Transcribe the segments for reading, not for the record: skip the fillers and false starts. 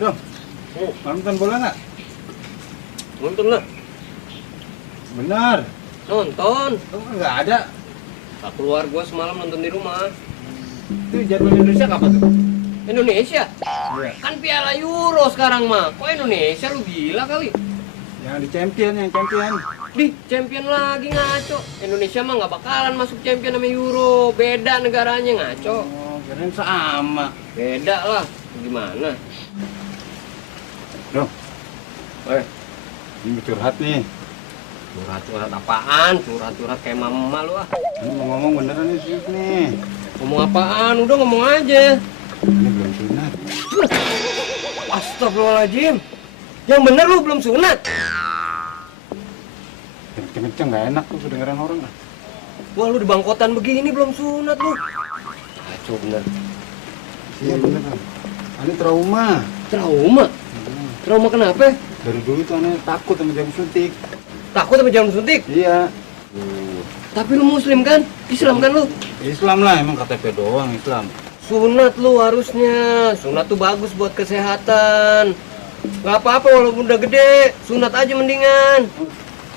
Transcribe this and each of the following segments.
Dong, nonton bola nggak? Nonton lah. Benar. Nonton. Oh, nggak ada. Tak keluar gua semalam nonton di rumah. Itu jadwal Indonesia kapan tuh? Indonesia? Iya. Kan Piala Euro sekarang mah. Kok Indonesia lu gila kali? Yang di champion, yang champion. Di champion lagi ngaco. Indonesia mah nggak bakalan masuk champion sama Euro. Beda negaranya ngaco. Oh, kirain sama. Beda lah. Gimana? Dong, ini curhat nih. Curhat-curhat apaan? Curhat-curhat kayak mama lu ah. Ini mau ngomong beneran nih serius nih. Ngomong apaan? Udah ngomong aja. Ini belum sunat. Astagfirullahaladzim. Yang bener lu belum sunat. Kenceng-kenceng nggak enak tuh kedengeran orang. Wah lu di bangkotan begini belum sunat lu. Kacau bener. Iya bener kan. Ini trauma. Trauma? Trauma kenapa? Dari dulu tuh aneh takut sama jarum suntik. Takut sama jarum suntik? Iya. Tapi lu muslim kan? Islam kan lu? Islam lah, emang KTP doang Islam. Sunat lu harusnya. Sunat tuh bagus buat kesehatan. Gak apa-apa walaupun udah gede. Sunat aja mendingan.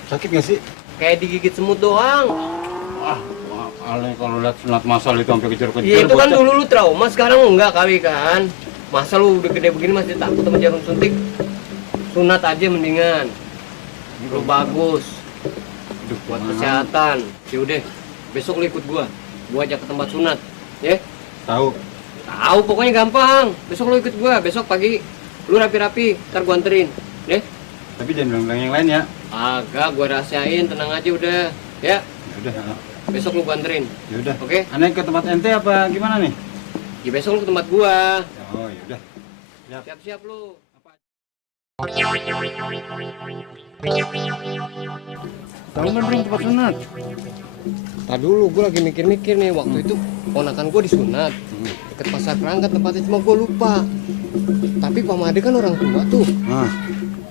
Sakit nggak sih? Kayak digigit semut doang. Ah, Ale kalau lihat sunat masal itu sampai kejar-kejar. Iya itu kan bocah. dulu lu trauma, sekarang enggak kali kan. Masa lu udah gede begini masih takut sama jarum suntik? Sunat aja mendingan. Lu bagus Hidup buat gimana? kesehatan. Yaudah, besok lu ikut gua. Gua ajak ke tempat sunat. Ya? Tahu. Tahu pokoknya gampang. Besok lu ikut gua, besok pagi lu rapi-rapi, ntar gua anterin. Ya? Tapi jangan bilang yang lain ya. Agak, gua rahasiain, tenang aja udah. Ya? Ya udah. Besok lu gua anterin. Ya udah. Oke? Aneh ke tempat ente apa gimana nih? Ya besok lu ke tempat gua. Oh, ya udah. Siap-siap lu. Tahu kan belum tempat sunat? Tadi dulu gue lagi mikir-mikir nih, waktu itu ponakan gue disunat deket pasar Kerangka tempatnya, cuma gue lupa. Tapi Pak Made kan orang tua tuh. Nah,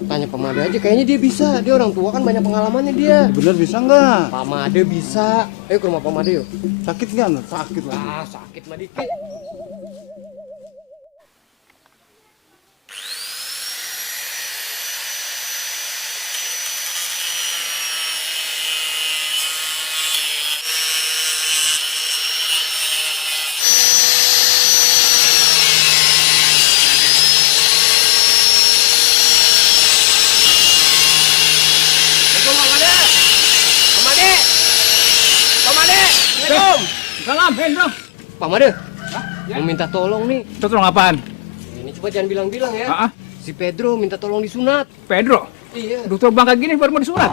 Tanya Pak Made aja, kayaknya dia bisa. Dia orang tua kan, banyak pengalamannya dia. bener bisa nggak? Pak Made bisa. Ayo ke rumah Pak Made yuk. Sakit nggak? Sakit lah. Ah, sakit mah dikit. Assalamualaikum. Salam, Hendro. Pak Made, mau minta tolong nih. Itu tolong apaan? Ini coba jangan bilang-bilang ya. Ah, Si Pedro minta tolong disunat. Pedro. Iya. Dokter bangka gini baru mau disunat.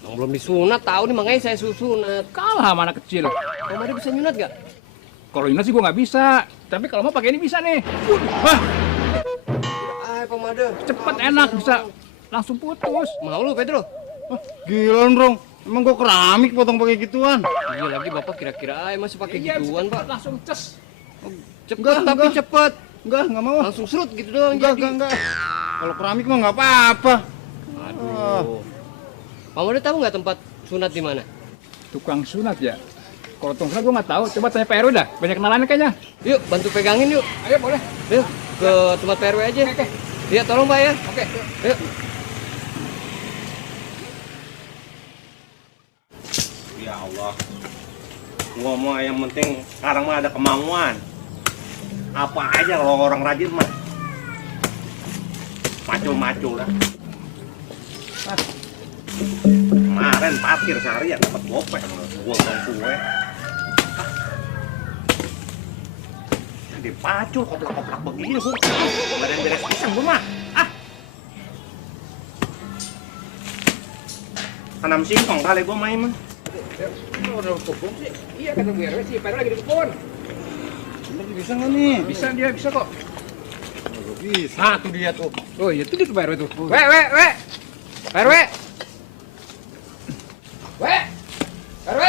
Yang belum disunat tahu nih, makanya saya sunat. Kalah sama anak kecil. Pak Made bisa nyunat gak? Kalau ini sih gua nggak bisa. Tapi kalau mau pakai ini bisa nih. Wah, Ah, Pak Made. cepet enak bisa langsung putus. Mau lu, Pedro? Gila, Rong. Emang gua keramik potong pakai gituan. Iya lagi Bapak kira-kira masih pakai gituan, Pak. Langsung ces. Cepet Enggak, tapi enggak. cepet. Enggak mau. Langsung serut gitu doang Enggak, jadi. enggak. Kalau keramik mah nggak apa-apa. Aduh. Pak Made tahu nggak tempat sunat di mana? Tukang sunat ya? Kalau tukang sunat gua nggak tahu. Coba tanya Pak RW dah. Banyak kenalannya kayaknya. Yuk, bantu pegangin yuk. Ayo boleh. Yuk, ke tempat PRW aja. Oke. Iya, tolong Pak ya. Oke. Yuk. Ya Allah, ngomong yang penting sekarang mah ada kemauan. Apa aja kalau orang rajin mah macul-macul lah. Kemarin parkir seharian dapat gopek, gua kue. Dipacul koplak-koplak begini gua. Badan beres pisang gua mah. Tanam singkong kali gua main mah. Udah kebun sih. Iya kata Bu RW sih, Pak RW lagi di kebun. Bisa nggak nih? Bisa dia bisa kok. Bisa. Ah, tuh dia tuh. Oh iya tuh dia tuh Pak RW tuh. Pak RW. RW. RW.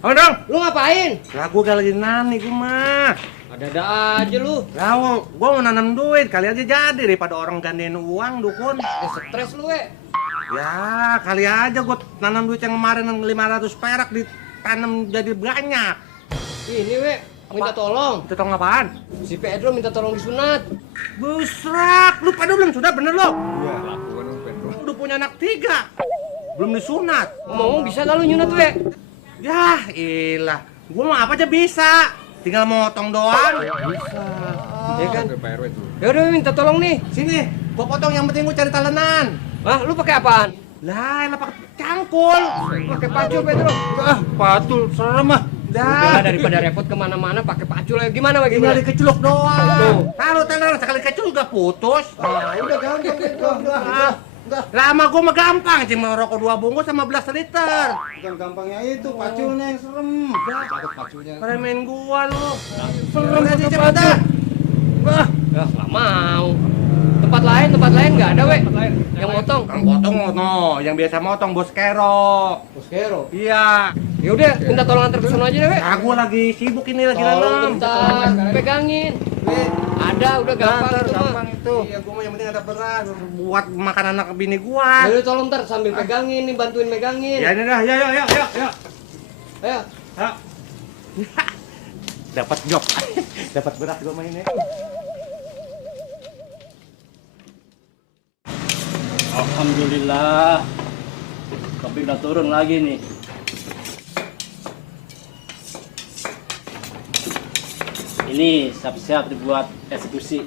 Apa dong? Lu ngapain? Lah gua gak lagi nani gua mah. Ada-ada aja lu. Lah gua mau nanam duit, kali aja jadi daripada orang gandain uang dukun. Stres lu, Ya, kali aja gua nanam duit yang kemarin yang 500 perak ditanam jadi banyak. Ini, minta tolong. Minta tolong apaan? Si Pedro minta tolong disunat. Busrak, lu pada belum sunat bener lo? Iya. Lakukan lu Pedro. Udah punya anak 3. Belum disunat. Ngomong bisa gak lu nyunat, we? Yah, ilah. Gua mah apa aja bisa. Tinggal motong doang. Bisa. Ya kan? Pak RW tuh. Ya udah minta tolong nih. Sini, gua potong yang penting gua cari talenan. Hah, lu pakai apaan? Lah, elah pakai cangkul. Pakai pacul, Pedro. Ah, patul, serem ah. Udah Dah. daripada repot kemana-mana pakai pacul ya. Gimana, we? Tinggal Gimana? dikecelok doang. Tuh. Taruh talenan sekali kecil udah putus. Udah gampang, Pedro. Ah, lama gua mah gampang, cuma rokok 2 bungkus sama belas liter. Bukan gampangnya itu, paculnya yang serem. Catat paculnya. Pada main gua lu. Serem Aja pakai cepet dah. Wah, Ya, nggak mau. Tempat lain nggak ada, we. Yang motong. Kang potong no, yang biasa motong bos Kero. Boskero. Iya. Ya udah, minta tolong antar ke sono aja deh, we. Ah, gua lagi sibuk ini lagi Tolong nanam. bentar, pegangin. Ada, udah gampang Gampang, itu mah. gampang itu. Iya, gua mah yang penting ada beras buat makan anak bini Ya gua. udah tolong ntar sambil pegangin nih, bantuin megangin. Ya ini dah, ya. Ayo. Ya. Dapat job. Dapat beras gua mainnya. Alhamdulillah, tapi udah turun lagi nih. Ini siap-siap dibuat eksekusi.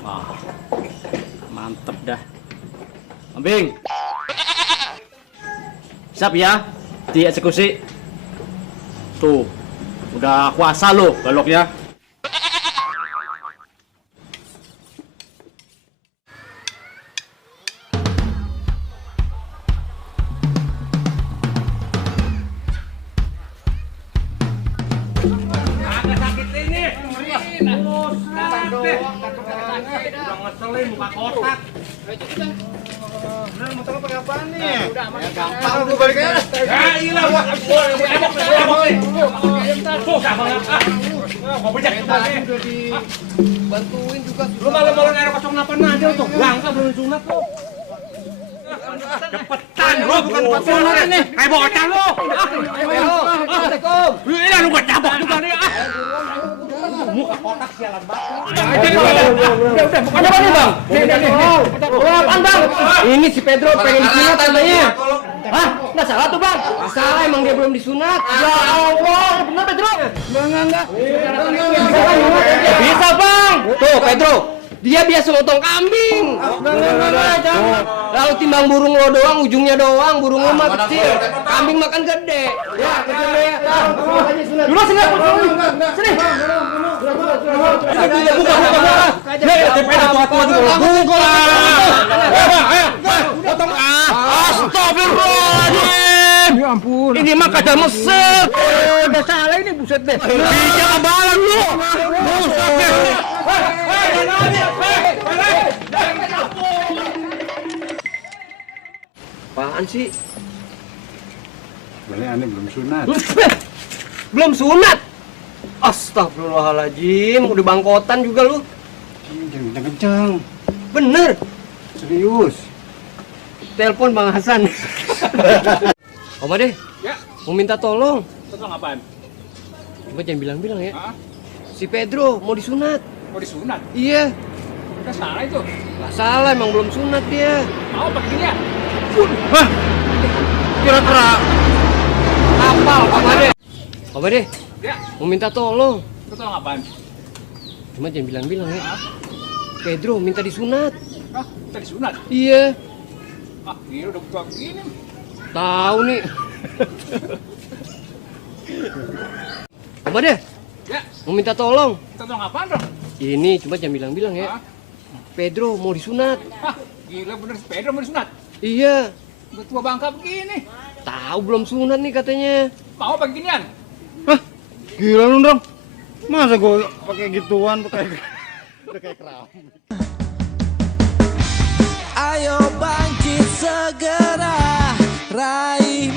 Wah, mantep dah. Ambing, siap ya dieksekusi. Tuh, udah kuasa lo baloknya. Agak sakit ini. Udah ngeselin muka kotak. Nah, motor lu pakai apaan nih? Gampang gua balik aja. Ya ilah, wah, susah banget. Gua bejak kembali. Udah dibantuin juga. Lu malu-malu air 08 aja lu tuh. Langka belum sunat lu. Cepetan lu, bukan sunat ini. Kayak bocah lu. Ayo, Assalamualaikum. Iya, lu gua cabok juga nih. Muka kotak sialan banget. Udah, bukan apa nih, Bang? Apaan, Bang? Ini si Pedro pengen disunat katanya. Hah? Nggak salah tuh, Bang. Salah, emang dia belum disunat. Ya Allah, bener Pedro. Enggak. Bisa, Bang. Tuh, Pedro. Dia biasa motong kambing. Enggak, jangan. Lalu timbang burung lo doang, ujungnya doang, burung lo mah kecil. Kambing makan gede. Ya, gede ya. Dulu sini. Sini. Buka. Astagfirullahaladzim. Ya ampun. Ini mah kada mesek. Udah salah ini buset deh. Bijak kebalan lu. Buset deh. Apaan sih? Boleh aneh belum sunat. Belum sunat. Astagfirullahaladzim, udah bangkotan juga lu. Jangan kencang-kencang. Bener. Serius. Telepon Bang Hasan. Om Ade, Ya, mau minta tolong. tolong apaan? Cuma jangan bilang-bilang ya. Hah? Si Pedro mau disunat. Mau disunat? Iya. Udah salah itu. Gak salah, emang belum sunat dia. Mau pakai gini ya? Hah? Kira-kira Kapal, Om Ade. Om Ade, Ya, mau minta tolong. tolong apaan? Cuma jangan bilang-bilang ya. Pedro minta disunat. Hah? Kita disunat? Iya. Ah, gila udah tua begini. Tahu nih. Om Ade, Ya, mau minta tolong. tolong apaan dong? Ini cuma jangan bilang-bilang ya. Hah? Pedro mau disunat. Hah, gila bener sepeda mau disunat? Iya. Udah tua bangka begini. Tahu belum sunat nih katanya. Mau pakai ginian? Gila lu, Dong. Masa gua pakai gituan, pakai udah kayak keramik. Ayo bangkit segera, raih